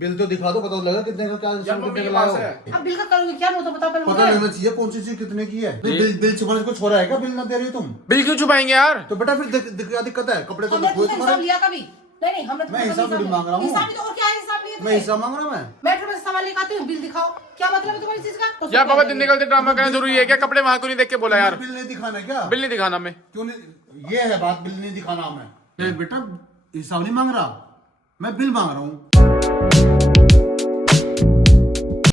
Bill तो दिखा दो, पता तो लगा कितने का, क्या कितने का लाया हो। अब बिल का करोगे क्या, वो तो बता पहले पता लगना चाहिए कौन सी चीज कितने की है। बिल छुपाने को छोड़ा है क्या? बिल ना दे रही हो तुम? बिल क्यों छुपाएंगे यार? तो बेटा फिर क्या दिक्कत है? कपड़े तो हमने धोए तुमसे हिसाब तुम्हारे। लिया कभी? नहीं हमने मैं हिसाब थोड़ी मांग रहा हूँ। हिसाब ही तो, और क्या हिसाब लिया? मैं हिसाब मांग रहा हूँ। मैं तुम्हें सवाल लेकर आती हूँ, बिल दिखाओ, क्या मतलब है तुम्हारी चीज का? यार पापा दिन निकलते ड्रामा करना जरूरी है क्या? कपड़े वहां को नहीं देख के बोला यार। बिल नहीं दिखाना है क्या? बिल नहीं दिखाना हमें। क्यों नहीं? ये है बात, बिल नहीं दिखाना हमें। बेटा हिसाब नहीं मांग रहा, मैं बिल मांग रहा हूँ।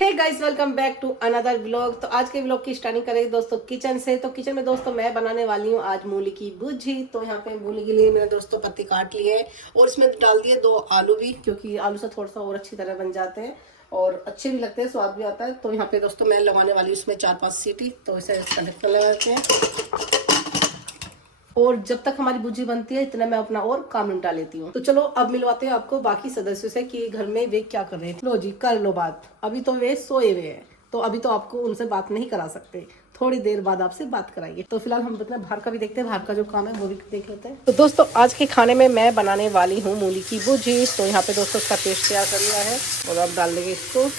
Hey guys, welcome back to another vlog. तो आज के व्लॉग की स्टार्टिंग करेंगे दोस्तों किचन से। तो किचन में दोस्तों मैं बनाने वाली हूँ आज मूली की भुर्जी। तो यहाँ पे मूली के लिए मैंने दोस्तों पत्ती काट लिए हैं और इसमें डाल दिए 2 आलू भी, क्योंकि आलू से थोड़ा सा और अच्छी तरह बन जाते हैं और अच्छे भी लगते हैं, स्वाद भी आता है। तो यहाँ पे दोस्तों मैं लगाने वाली हूँ इसमें 4-5 सीटी। तो इसे ढक्कन लगा देते हैं और जब तक हमारी भुर्जी बनती है इतना मैं अपना और काम निपटा लेती हूँ। तो चलो अब मिलवाते हैं आपको बाकी सदस्यों से कि घर में वे क्या कर रहे हैं। लो जी, कर लो बात। अभी तो वे सोए हुए हैं, तो अभी तो आपको उनसे बात नहीं करा सकते, थोड़ी देर बाद आपसे बात कराएंगे। तो फिलहाल हम अपना बाहर का भी देखते हैं, बाहर का जो काम है वो भी देख लेते हैं। तो दोस्तों आज के खाने में मैं बनाने वाली हूँ मूली की भुर्जी। तो यहाँ पे दोस्तों इसका पेस्ट तैयार कर लिया है और अब डाल देंगे इसको।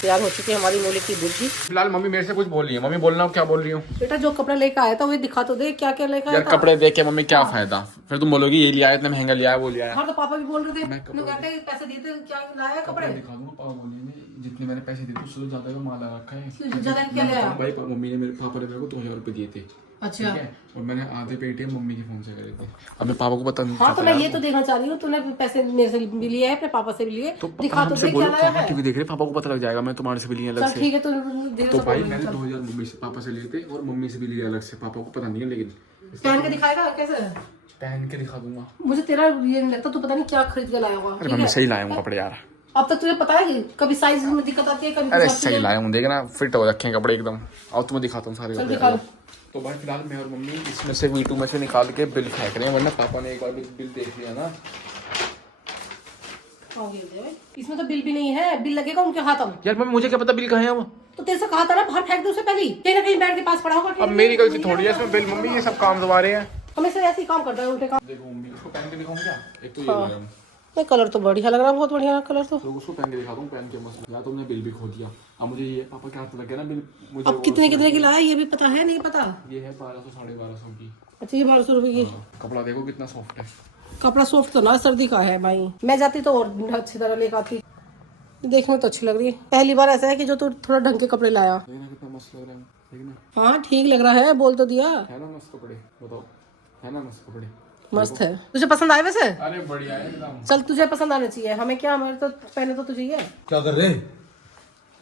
तैयार हो चुकी है हमारी मूली की भुर्जी। फिलहाल मम्मी मेरे से कुछ बोल रही है। मम्मी बोलना क्या बोल रही हूँ? बेटा जो कपड़ा लेकर आया था वो दिखा तो दे, क्या क्या लेकर आया था? कपड़े देख के मम्मी क्या फायदा? फिर तुम बोलोगी ये लिया है, इतना महंगा लिया है, वो लिया है। हाँ तो पापा भी बोल रहे थे, पैसे दिए थे, क्या लाया कपड़े? दिखा दूंगा। पापा बोलेंगे जितने मैंने पैसे दिए थे उससे ज्यादा का माल रखा है। ज्यादा क्या लिया? भाई मम्मी ने मेरे पापा ने मेरे को 2000 रुपए दिए थे। अच्छा, और मैंने आधे पेटीएम मम्मी के फोन से करे थे। अब मैं पापा को पता नहीं। हाँ तो मैं ये तो देखना चाह रही हूँ, तूने पैसे मेरे से भी लिए है, अपने पापा से भी लिए, तो दिखा तो दे क्या लाया है। टीवी देख रहे, पापा को पता लग जाएगा। मैं तुम्हारे से भी लिए अलग चल से। ठीक है, तो भाई मैंने 2000 मम्मी से पापा से लिए थे और मम्मी से भी लिए अलग से। पापा को पता नहीं है, लेकिन पहन के दिखाएगा कैसे? पहन के दिखा दूंगा। मुझे तेरा ये नहीं लगता, तू पता नहीं क्या खरीद के लाया होगा। अरे मम्मी सही लाया हूँ कपड़े यार। अब तक तुझे पता है कि कभी साइज में दिक्कत आती है, कभी अरे सही लाया हूँ, देखना फिट हो रखे हैं कपड़े एकदम। और तुम्हें दिखाता हूँ सारे चल कपड़े। दिखा लो। तो भाई फिलहाल मैं और मम्मी इसमें से वीटू में से निकाल के बिल फेंक रहे हैं, वरना पापा ने एक बार बिल देख लिया ना। इसमें तो बिल भी नहीं है, बिल लगेगा उनके हाथ में। यार मम्मी मुझे क्या पता बिल कहाँ है वो? तो तेरे से कहा था ना बाहर फेंक दे उसे पहले, कहीं ना कहीं बैठ के पास पड़ा होगा। अब मेरी गलती थोड़ी है इसमें बिल। मम्मी ये सब काम तुम्हारे हैं। हमेशा ऐसे ही काम करता है, उल्टे काम। देखो मम्मी उसको पहन के दिखाऊं क्या? एक तो ये लाया हूं। ये कलर तो बढ़िया लग रहा है, बहुत बढ़िया कलर तो। उसको पहन के दिखा दूं, पहन के मस्त। यार तुमने बिल भी खो दिया। अब मुझे ये पापा क्या हाथ लग गया ना बिल। मुझे अब कितने कितने की लाया ये भी पता है? नहीं पता। ये है 1200 1250 की। अच्छा ये 1200 रुपए की। कपड़ा देखो कितना सॉफ्ट है। कपड़ा सॉफ्ट तो ना, सर्दी का है भाई। मैं जाती तो और अच्छी तरह लेकर आती। देखने में तो अच्छी लग रही है। पहली बार ऐसा है कि जो तू थोड़ा ढंग के कपड़े लाया। देखना कितना मस्त लग रहा है, देखना। हाँ ठीक लग रहा है, बोल तो दिया है ना मस्त कपड़े? बताओ, है ना मस्त कपड़े? मस्त है। तुझे पसंद आए वैसे? अरे बढ़िया है एकदम। चल तुझे पसंद आने चाहिए, हमें क्या, हमारे तो पहने तो तुझे ही है। क्या कर रहे?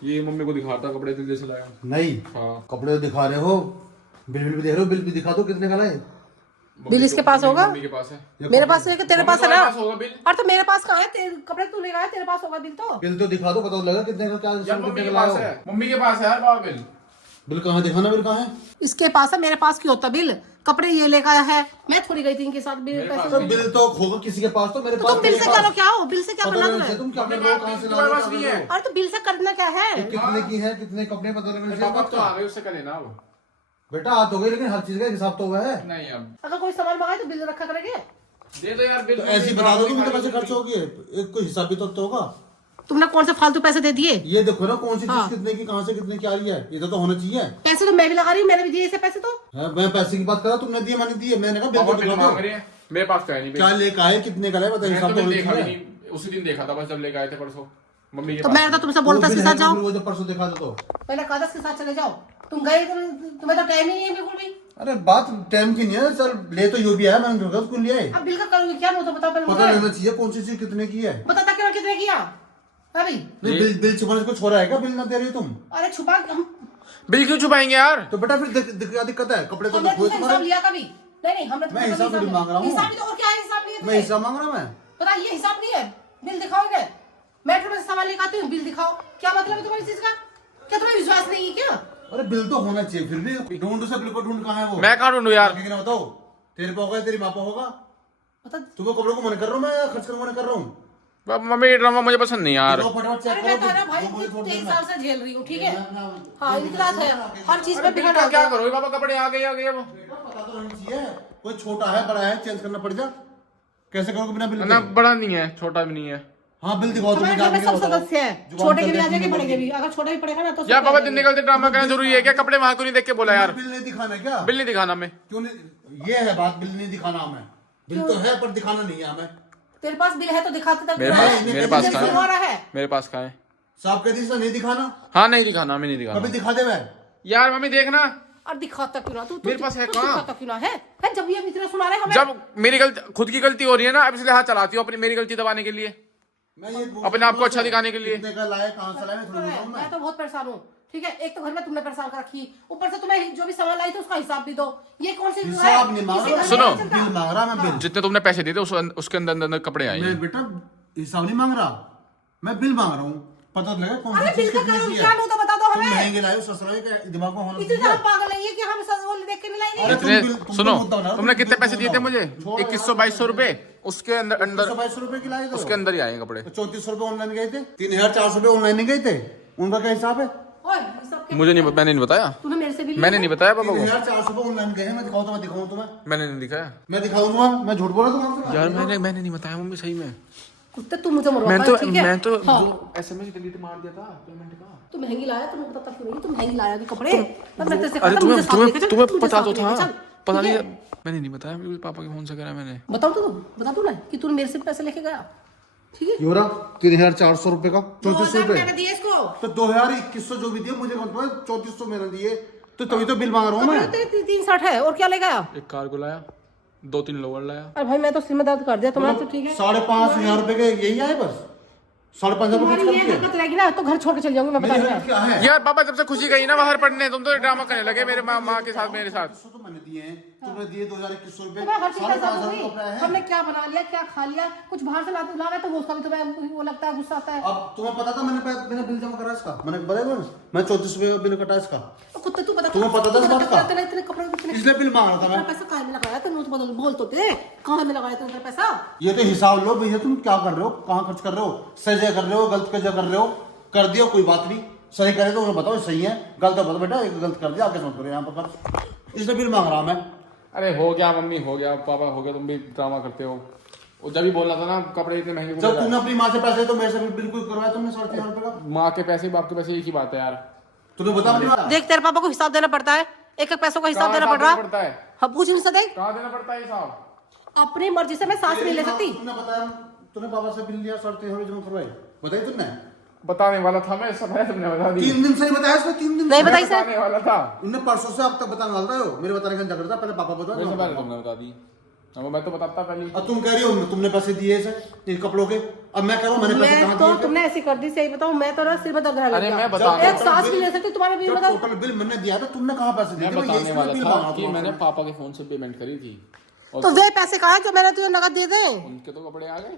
ये मम्मी को दिखाता कपड़े दिल जैसे लाया। नहीं, हाँ कपड़े तो दिखा रहे हो, बिल भी देख रहे हो, बिल भी दिखा दो कितने का लाए। बिल इसके पास होगा, मम्मी के पास है। मेरे पास है कि तेरे पास है ना? होगा बिल। और तो मेरे पास कहाँ है? कपड़े तू ले आया, तेरे पास होगा बिल तो। बिल तो दिखा दो, पता तो लगा कितने का, क्या यार मम्मी कितने के का पास लाया है। मम्मी के पास है यार बाबा बिल। बिल कहाँ दिखाना? बिल कहाँ है? इसके पास है, मेरे पास क्यों होता बिल? कपड़े ये लेकर आया है, मैं थोड़ी गई थी इनके साथ बिल पैसे। तो बिल तो होगा किसी के पास, तो मेरे तो पास। तुम बिल से करो क्या हो? बिल से क्या करना तुम्हें? तुम क्या कर रहे हो? कहाँ से ला तुम्हारे रहे पास नहीं है। हो? और तो बिल से करना क्या है? कितने की है, कितने कपड़े बता रहे हो? पापा तो आ गए, उससे करे ना वो। बेटा हाथ हो गए, लेकिन हर चीज का हिसाब तो हुआ है। नहीं अब अगर कोई सामान मंगाए तो बिल रखा करेंगे। दे दो यार बिल। तो ऐसे ही बता दो कि मुझे पैसे खर्च हो गए, एक कोई हिसाब भी तो होगा। तुमने कौन से फालतू पैसे दे दिए? ये देखो ना कौन सी चीज कितने की, कहाँ से कितने की आ रही है, ये तो होना चाहिए। पैसे तो मैं भी लगा रही हूँ, मैंने भी दिए इसे पैसे तो। है, मैं पैसे की बात कर रहा, तुमने दिए मैंने दिए, मैंने कहा बिल पापा तो बिल दिखा मांग दो। रहे हैं, मेरे पास तो है नहीं बिल। क्या लेकर आए, कितने का लाए, बताइए, मैं हिसाब तो तो बिल होना देखा भी चाहिए। नहीं, उसी दिन देखा था बस जब लेकर आए थे परसों मम्मी के तो पास। मैंने तो तुमसे बोला था इसके साथ जाओ, वो जो परसों दिखा दो तो। पहले कागज के साथ चले जाओ। तुम गए तो तुम्हें तो टाइम ही नहीं है बिल्कुल भी। अरे बात टाइम की नहीं है सर, ले तो यो भी है, मैंने उसको लिया है। अब बिल का करोगे क्या, वो तो बताओ पहले पता मुझे। लगना चाहिए कौन सी चीज कितने की है। बता क्यों कितने किया अभी? नहीं, बिल छुपाने को छोड़ा है क्या? बिल ना दे रही हो तुम? अरे छुपा हम, बिल क्यों छुपाएंगे यार? तो बेटा फिर क्या दिक्कत है? कपड़े तो हमने धोए तुमसे हिसाब तुम्हारे। लिया कभी? नहीं हमने मैं हिसाब थोड़ी मांग रहा हूँ। हिसाब ही तो, और क्या हिसाब लिया मैं तुमने? हिसाब मांग रहा हूँ। मैं पता ये हिसाब नहीं है, बिल दिखाओगे? मैं तुम्हें सवाल लेकर आती हूँ, बिल दिखाओ, क्या मतलब है तुम्हारी चीज का? क्या तुम्हें विश्वास नहीं है क्या? अरे बिल तो होना चाहिए, फिर भी ढूंढ से बिल को, ढूंढ कहाँ है वो? मैं कहाँ ढूंढूं यार? ना बताओ, तेरे पे होगा, तेरी माँ पे होगा। पता तुम्हें कपड़ों को मना कर रहा हूँ, मैं खर्च करने मना कर रहा हूँ। मम्मी ये ड्रामा मुझे पसंद नहीं यार। देखो, फटाफट चेक अरे करो, मैं तो ना भाई जो मुझे छोड़ 23 देना। साल से झेल रही हूँ, ठीक है? हाँ इतना है, हर चीज अरे में बिल बिगड़ का क्या करोगे पापा? कपड़े आ गए वो। पता तो रहना चाहिए, कोई छोटा है बड़ा है, चेंज करना पड़ जा। कैसे करोगे बिना बिल ना के? बड़ा नहीं है, छोटा भी नहीं है। हाँ बिल दिखाओ हमारे घर में सब सदस्य है, छोटे के भी आ जाएंगे, बड़े के भी। अगर छोटे भी पड़ेगा ना तो यार पापा दिन निकलते ड्रामा करना जरूरी है क्या? कपड़े वहां क्यों नहीं देख के बोला यार? बिल नहीं दिखाना क्या? बिल नहीं दिखाना हमें। क्यों नहीं? ये है बात, बिल नहीं दिखाना हमें। बिल तो है पर दिखाना नहीं है हमें। तेरे पास बिल है तो दिखाते तक मेरे पास कहाँ है? मेरे पास कहाँ है? साहब कहती है नहीं दिखाना। हाँ नहीं दिखाना, हमें नहीं दिखाना। कभी दिखा दे मैं। यार मम्मी देखना। और दिखाता क्यों ना तू? मेरे पास है कहाँ? दिखाता क्यों ना है? जब ये इतना सुना रहे हमें। जब मेरी गलती, खुद की गलती हो रही है ना, अब इसलिए हाथ चलाती हूँ अपनी मेरी गलती दबाने के लिए, मैं ये अपने आप को अच्छा दिखाने के लिए। कितने का लाया, कहाँ से लाया, थोड़ी बताऊं मैं तो बहुत परेशान हूँ। ठीक है, एक तो घर में तुमने परेशान कर रखी, ऊपर से तुम्हें जो भी सामान लाई थी उसका हिसाब भी दो। ये कौन सी हिसाब नहीं मांग रहा। सुनो, बिल मांग रहा मैं, बिल। जितने तुमने पैसे दिए थे उसके अंदर अंदर कपड़े आए मैं हैं। बेटा हिसाब नहीं मांग रहा, मैं बिल मांग रहा हूँ। पता तो लगा कौन सी अरे चीज बिल का कितनी की क्या है। तो बता दो तुम हमें। महंगे लाए हो, ससुराल के दिमाग में होना इतने चाहिए। ज्यादा पागल नहीं है कि हम सब वो देख के नहीं लाएंगे। अरे इतने तुम सुनो, मुद्दा बनाओ, तुमने तुम कितने बिल पैसे दिए थे मुझे? छोड़ो 2100-2200 रुपए उसके अंदर अंदर 122 रुपए की लाए थे। उसके अंदर ही आए हैं कपड़े। 3400 रुपए ऑनलाइन गए थे, 3400 रुपए ऑनलाइन नहीं गए थे। उनका क्या हिसाब है? ओए, ये सब क्या- मुझे नहीं, मैंने नहीं बताया। तूने मेरे से भी मैंने नहीं बताया पापा को। 3400 रुपए ऑनलाइन गए हैं। मैं दिखाऊं तो मैं दिखाऊं तुम्हें? मैंने नहीं दिखाया मैं दिखाऊंगा? मैं झूठ बोला तुम्हारे? यार, मैंने नहीं बताया मम्मी, सही में। कुत्ते तू मुझे मरवाता है, ठीक है? मैं तो हाँ। जो एसएमएस डिलीट मार दिया था पेमेंट का। तू महंगी लाया, तुमको पता क्यों नहीं? तू महंगी लाया कि कपड़े? मैं तेरे से अरे कहता, मुझे साथ लेके चल, तुम्हें मुझे पता साथ तो लेके था, चल, पता ठीक नहीं। है? मैंने नहीं बताया, मेरे पापा के फोन से करा मैंने। बता तू ना कि तूने मेरे से पैसे लेके गया, ठीक है? ये हो रहा 3400 रुपए का 3400 रुपए। मैंने दिए इसको। तो 2021 जो भी दिए मुझे कौन पता, 3400 मैंने दिए। तो तभी तो बिल मांग रहा हूँ मैं। कपड़े तेरे 360 है और क्या ले गया? एक कार को लाया, 2-3 लोअर लाया। अरे भाई मैं तो सिर में दर्द कर दिया तुम्हारा, तो ठीक है? 5,500 रुपए के यही आए बस। 5,500 तुम्हारी रुपए ये खर्च हरकत रहेगी ना तो घर छोड़ के चल जाऊंगी मैं, बता मेरी रही हरकत क्या है? यार पापा जब से खुशी गई ना बाहर पढ़ने, तुम तो ड्रामा करने लगे मेरे माँ के साथ, मेरे साथ। तो मैंने दिए हैं, तुमने दिए 2021 रुपए। तुम्हें हर चीज का 5,500 जरूरी। कपड़ा है। हमने क्या बना लिया, क्या खा लिया, कुछ बाहर से लावे तो उसका भी तुम्हें वो लगता है, गुस्सा आता है। अब तुम्हें पता था मैंने बिल जमा करा इसका, मैंने बताया था ना, मैं 34 रुपए का बिल कटा इसका। तो कुत्ते तू बता, तुम्हें पता था इस बात का? तेरे कपड़े कितने इसलिए बिल मांग रहा था मैं। पैसा कहाँ में लगाया? तेरे तो बदल बोल तो थे, कहाँ में लगाया तूने पैसा? ये तो हिसाब लो भैया, तुम क्या कर रहे हो, कहाँ खर्च कर रहे हो, सही जगह कर रहे हो, गलत जगह कर रहे हो। कर दिया कोई बात नहीं, सही करे तो उन्हें बताओ सही है, गलत है बताओ बेटा, एक गलत कर दिया आगे मत करो यहाँ पर खर्च। इसलिए बिल मांग रहा मैं। अरे हो गया मम्मी, हो गया पापा, हो गया, तुम भी ड्रामा करते हो। वो जब भी बोलना था ना कपड़े इतने महंगे जब तुमने अपनी माँ से पैसे तो मेरे से भी बिल्कुल करवाया तुमने 3,500 रुपए का। माँ के पैसे बाप के पैसे एक ही बात है यार। तुम्हें बता नहीं देख तेरे पापा को हिसाब देना पड़ता है, एक एक पैसों का हिसाब देना पड़ रहा पड़ता है, हाँ पूछ नहीं सकते, कहाँ देना पड़ता है हिसाब? अपनी मर्जी से मैं सांस नहीं ले सकती। तुमने बताया, तूने पापा से बिल लिया 3,500 जमा करवाए, बताई तुमने? बताने वाला था मैं, सब है तुमने बता दी। 3 दिन से ही बताया इसने, 3 दिन नहीं से। बताई सर, बताने वाला था, उनने परसों से अब तक बताने वाला था, मेरे बताने का झगड़ा था, पहले पापा मेरे से पहले बताओ। तुमने बता दी। अब मैं तो बताता पहले। अब तुम कह रही हो तुमने पैसे दिए इसे इन कपड़ों के, अब मैं कह रहा हूँ मैंने पैसे मैं कहाँ तो दिए थे? तुमने ऐसी कर दी, सही बताऊं मैं तो ना सिर में दर्द रहने अरे लग मैं गया। बता एक सांस भी ले सकती तुम्हारे बिल जब बताओ। टोटल बिल मैंने दिया था, तुमने कहाँ पैसे दिए मैं थे? बताने इसलिए वाला बिल था मांगा कि तुम्हारे मैंने से। पापा के फोन से पेमेंट करी थी और तो वे पैसे कहाँ जो मैंने तुझे नगद दिए थे? उनके तो कपड़े आ गए।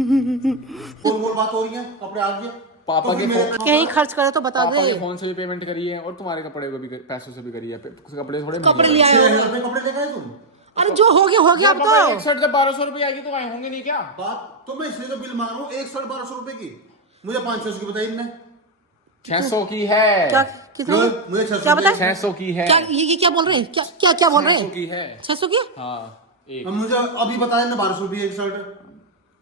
गोल बात हो रही है, कपड़े आ गए। पापा तो के फिर मेरे- कहीं खर्च करे तो बता पापा दे। के फोन से भी पेमेंट करी है और तुम्हारे कपड़े को भी पैसों से भी करी है। कपड़े थोड़े कपड़े महंगे ले आए 6,000 हो। रुपए कपड़े लेकर आए तुम। अरे जो हो गया अब पापा, तो। एक शर्ट जब 1200 रुपए आएगी तो आए होंगे नहीं क्या? बात तो मैं इसलिए तो बिल मांग रहा हूँ, 1,1200 रुपए की, मुझे 500 की बताई इनने। 600 की है। क्या कितना? मुझे 600 क्या बताया? 600 की है। क्या ये क्या बोल रहे हैं? क्या क्या क्या बोल रहे 600 हैं? की है। 600 की? हाँ एक। अब मुझे अभी बताया ना 1200 रुपये एक शर्ट,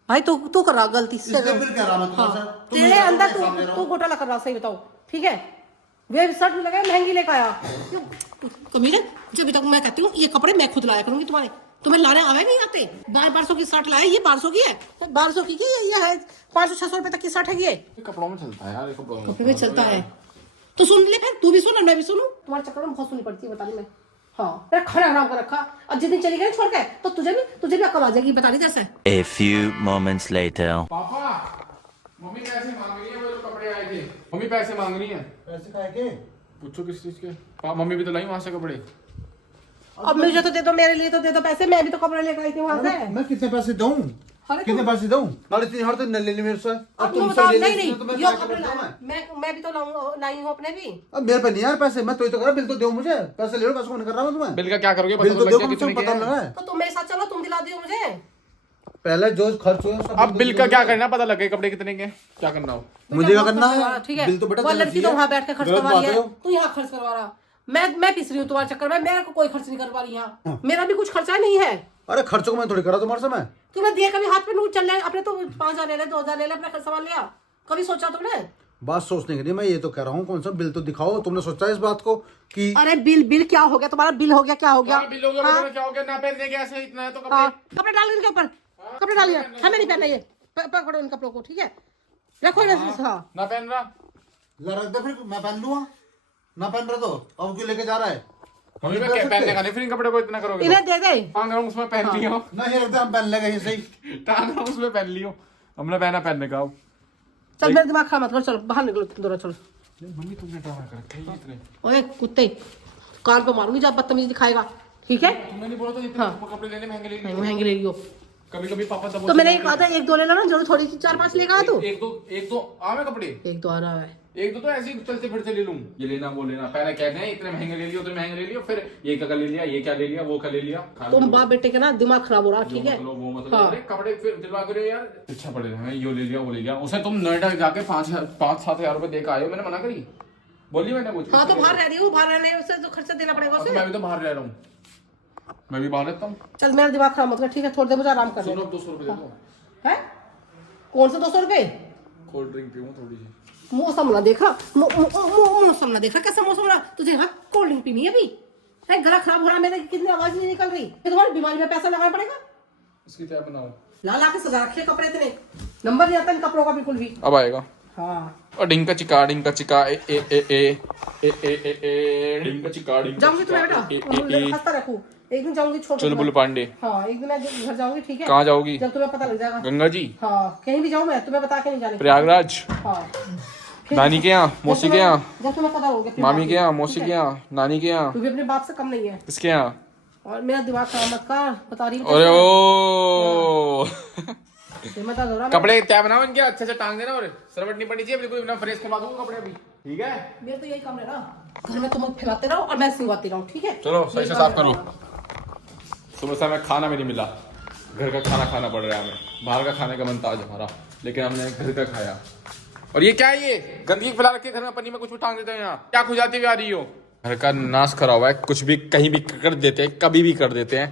भाई तू कर रहा गलती से। इसलिए बिल कह रहा मैं तुम्हारे हाँ, साथ। तुम तेरे मेरे अंदर साथ ले रहा तू हो। घोटाला कर रहा, सही बताओ, ठीक है? वे शर्ट भी लगाया महंगी लेकर आया क्यों? कमीने, जब भी तक मैं कहती हूँ ये कपड़े मैं खुद लाया करूंगी, तुम्हें लाने आवे नहीं आते। 1200 की शर्ट लाया, ये 1200 की है, 1200 की ये है, 500-600 रुपए तक की शर्ट है ये कपड़ों में चलता है यार, ये कपड़ों में कपड़े में चलता है। तो सुन ले फिर, तू भी सुन और मैं भी सुनूं। तुम्हारे चक्कर में बहुत सुनी पड़ती है, बता रही मैं। हाँ तेरा खाना हराम कर रखा, और जिस दिन चली गई छोड़ के तो तुझे भी अक्ल आ जाएगी, बता रही जैसे। A few moments later. Papa mummy पैसे मांग रही है, वो जो कपड़े आए थे मम्मी पैसे मांग रही है। पैसे खाए के? पूछो किस चीज के? मम्मी भी तो लाई वहां से कपड़े। अब मुझे तो दे दो, मेरे लिए तो दे दो पैसे, मैं भी तो कपड़े लेकर आई थी वहां से। मैं कितने पैसे दूं? अरे कितने पैसे दूं? 3,500 तो ले ले मेरे से। अब अब तुम तुमसे बताओ, ले नहीं ले नहीं तो मैं ये क्या कपड़े करूं लाऊं, मैं भी तो लाई हूँ अपने भी। अब मेरे पे नहीं यार पैसे, मैं तो ही तो कर रहा, बिल तो दो मुझे, पैसे ले लो, पैसे कौन कर रहा हूं तुम्हें? बिल का क्या करोगे? बिल तो पता दो, लग कम गया से कम कितने पता के लगा हैं। है। तो तुम मेरे साथ चलो, तुम दिला दियो मुझे। पहले जो खर्च हुए सब अब बिल का क्या करना? पता लग गया कपड़े कितने के, क्या करना हो? मुझे क्या करना है? ठीक है, बिल तो बेटा वो देना लड़की तो चाहिए। वहाँ बैठ के खर्च गलत करवा रही बात है, है। तू यहाँ खर्च करवा रहा। मैं पिस रही हूँ तुम्हारे चक्कर में, मेरे को कोई खर्च नहीं करवा रही यहाँ, मेरा भी कुछ खर्चा नहीं है। अरे खर्चों को मैं थोड़ी करा तुम्हारे से मैं। तुमने दिया कभी हाथ पे नोट चल रहे अपने तो 5,000 ले ले 2,000 ले ले अपना सामान लिया कभी सोचा तुमने? बात सोचने की नहीं, मैं ये तो कह रहा हूँ कौन सा बिल तो दिखाओ। तुमने सोचा इस बात को कि अरे बिल क्या हो गया तुम्हारा? बिल हो गया क्या हो गया? बिल हो गया बताना क्या हो गया? ना पहनने के ऐसे इतना है तो कपड़े हाँ, कपड़े डाल इनके ऊपर, कपड़े डालिए, हमें नहीं पहनना ये। पकड़ो इन कपड़ों को, ठीक है रखो इन्हें। हाँ ना पहन रहा रख दे फिर मैं पहन लूंगा। ना पहन रहा तो अब क्यों लेके जा रहा है? मम्मी मैं पहनने का नहीं, फिर इन कपड़े को इतना करोगे? इन्हें दे दे। टांग रहा हूँ उसमें पहन लियो। नहीं रखते हम पहन लेंगे ये सही। टांग रहा हूँ उसमें पहन लियो, हमने पहना पहनने का। चल मेरा दिमाग खराब मत करो, चलो बाहर निकलो तुम दोनों, चलो। मम्मी तुमने ड्रामा कर रखा है ये इतने। ओए कुत्ते, कान पे मारूंगी जब बदतमीजी दिखाएगा, ठीक है? तुमने नहीं बोला तो इतने कपड़े लेने महंगे ले महंगे ले लियो। कभी कभी पापा तो मैंने एक कहा था 1-2 ले लो ना, जरूर थोड़ी सी 4-5 लेगा तू। एक दो आवे कपड़े 1-2 आ रहा है। एक दो तो ऐसे ही चलते फिरते ले लूं। ये लेना वो लेना, पहले कहते हैं इतने महंगे ले लियो उतने महंगे ले लियो, फिर ये क्या ले लिया, ये क्या ले लिया, वो क्या ले लिया। तुम बाप बेटे के ना दिमाग खराब हो रहा, ठीक है? वो मतलब अरे कपड़े फिर दिलवा के यार अच्छा पड़े हैं, ये ले लिया वो ले लिया। उसे तुम नोएडा जाके 5-7 हजार रुपए दे के आए हो, मैंने मना करी? बोली मैंने कुछ? हाँ तो बाहर रह रही हूँ, बाहर रहने उससे तो खर्चा देना पड़ेगा उसे। मैं भी तो बाहर रह रहा हूँ, मैं भी बाहर रहता हूँ। चल मेरा दिमाग खराब मत कर, ठीक है? थोड़ी देर मुझे आराम कर सुनो 200 रुपए दे दो। है। कौन सा 200 रुपए? कोल्ड ड्रिंक पीऊँ थोड़ी सी। मौसम ना देखा, मौसम ना देखा कैसा मौसम रहा तुझे? हाँ कोल्ड ड्रिंक पीनी है अभी? है गला खराब हो रहा है मेरे, कितनी आवाज नहीं निकल रही। फिर तुम्हारी बीमारी में पैसा लगाना पड़ेगा। इसकी क्या बनाओ? ला के सजा रखे कपड़े इतने, नंबर नहीं आता इन कपड़ों का बिल्कुल भी। अब आएगा। हाँ और डिंका चिका डिंका चिका ए ए ए ए ए ए ए ए डिंका चिका डिंका जाऊंगी तुम्हें बेटा, हंसता रखूं। एक दिन जाऊंगी छोटे। चल बुल पांडे। हाँ एक दिन मैं घर जाऊंगी, ठीक है? कहाँ जाओगी? जब तुम्हें पता लग जाएगा। गंगा जी? हाँ कहीं भी जाऊँ मैं तुम्हें बता के नहीं जाने। प्रयागराज? हाँ नानी के यहाँ, मौसी के यहाँ, जब तुम्हें पता हो गया, मामी के यहाँ, मौसी के यहाँ, नानी के यहाँ। तू भी अपने बाप से कम नहीं है। किसके यहाँ? और मेरा दिमाग खराब मत कर, बता रही हूँ। अरे ओ मत हो रहा कपड़े क्या बनाओ इनके अच्छे से टांग देना, और सरवट नहीं पड़नी चाहिए बिल्कुल, फ्रेश करवा दूंगा कपड़े अभी, ठीक है? मेरे तो यही काम है ना, घर में तुम फैलाते रहो और मैं सिंगवाती रहूँ, ठीक है? चलो सही से साफ करो। सुबह से हमें खाना भी नहीं मिला, घर का खाना खाना पड़ रहा है हमें। बाहर का खाने का मन था आज हमारा, लेकिन हमने घर का खाया। और ये क्या है, ये गंदगी फैला रखी है घर में, पन्नी में कुछ भी टांग देते हैं। यहाँ क्या खुजाती हुई आ रही हो? घर का नाश करा हुआ है, कुछ भी कहीं भी कर देते हैं, कभी भी कर देते हैं।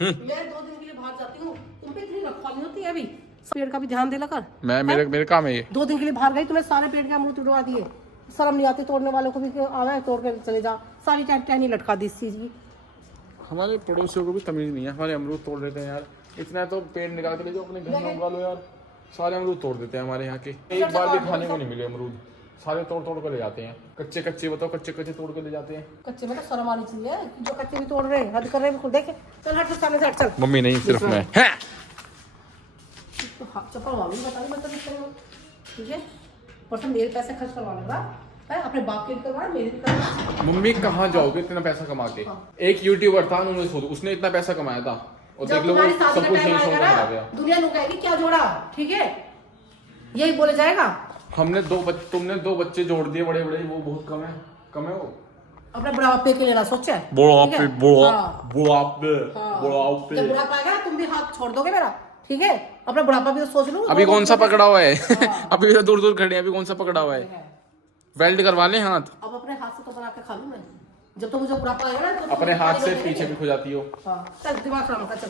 मैं 2 दिन के लिए बाहर जाती हूँ, तुम पे इतनी रखवाली होती है अभी? पेड़ का भी ध्यान दे लगा। मैं मेरे काम है ये। 2 दिन के लिए बाहर गई, तुम्हें सारे पेड़ के अमरूद तोड़वा दिए, शर्म नहीं आती? तोड़ने वालों को भी आवे तोड़ के चले जा, सारी टहनी लटका दी इस चीज की। हमारे पड़ोसियों को भी तमीज नहीं है, हमारे अमरूद तोड़ देते हैं यार। इतना तो पेड़ निकाल के ले जाओ अपने घर में उगा लो यार, सारे अमरूद तोड़ देते हैं हमारे यहाँ के। एक बार भी खाने को नहीं मिले अमरूद, सारे तोड़ तोड़ कर ले जाते हैं। कच्चे कच्चे बताओ, कच्चे कच्चे तोड़ के ले जाते हैं। कच्चे में तो शर्म आनी चाहिए, जो कच्चे भी तोड़ रहे हैं, हद कर रहे हैं बिल्कुल। देखे चल हट सामने से हट, चल। मम्मी नहीं, सिर्फ मैं। तो चप्पल वाली बता रही मतलब करेंगे, ठीक है? पर तुम मेरे पैसे खर्च करवा लग रहा है, अपने बाप के भी करवा, मेरे भी करवा। मम्मी कहाँ जाओगे इतना पैसा कमा के? एक यूट्यूबर था, उसने इतना पैसा कमाया था, और देख लो वो सब कुछ नहीं छोड़ आ गया। दुनिया लोग कहेगी क्या जोड़ा, ठीक है? यही बोले जाएगा। हमने तुमने 2 बच्चे जोड़ दिए बड़े बड़े, वो बहुत कम है वो। अपने बुढ़ापे के लेना सोचा है? बुढ़ापे जब बुढ़ापा आएगा तुम भी हाथ छोड़ दोगे मेरा, ठीक है? अपना बुढ़ापा भी तो सोच लो। अभी कौन सा पकड़ा हुआ है? अभी दूर दूर खड़े हैं, अभी कौन सा पकड़ा हुआ है? वेल्ड करवा ले हाथ। अब अपने हाथ से तो बना के खा लूं मैं, जब तो मुझे बुढ़ापा आएगा ना तो अपने हाथ से पीछे भी खो जाती हो। हाँ चल दिमाग खराब मत कर, चल